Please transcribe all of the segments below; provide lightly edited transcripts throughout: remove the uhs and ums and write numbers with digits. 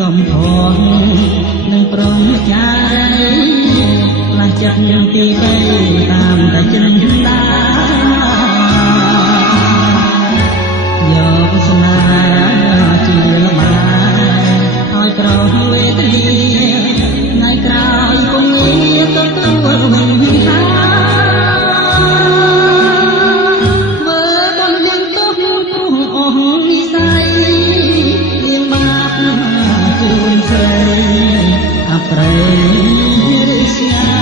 សំផងនឹងប្រងចាយឡាចាក់យ៉ាងទីដីតាមតែចិនដាយកស្នាជាលបាឲ្យប្រោវេទនីថ្ងៃក្រោយគង់ងារទទួលវិញថាមើលបងនឹងទុកព្រោះអស់និស័យមានបាបជួនស្រីអប្រេរិស្យា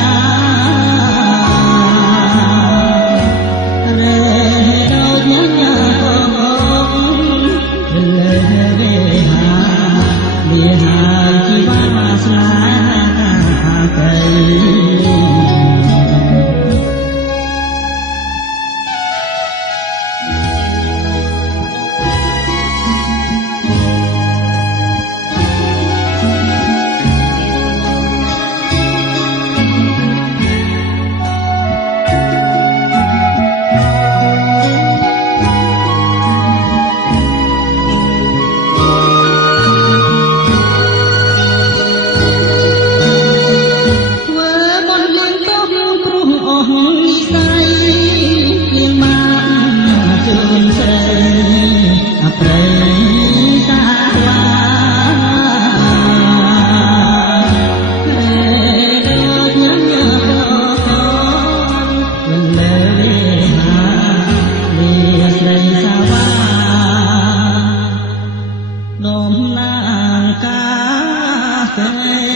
នំណាងកា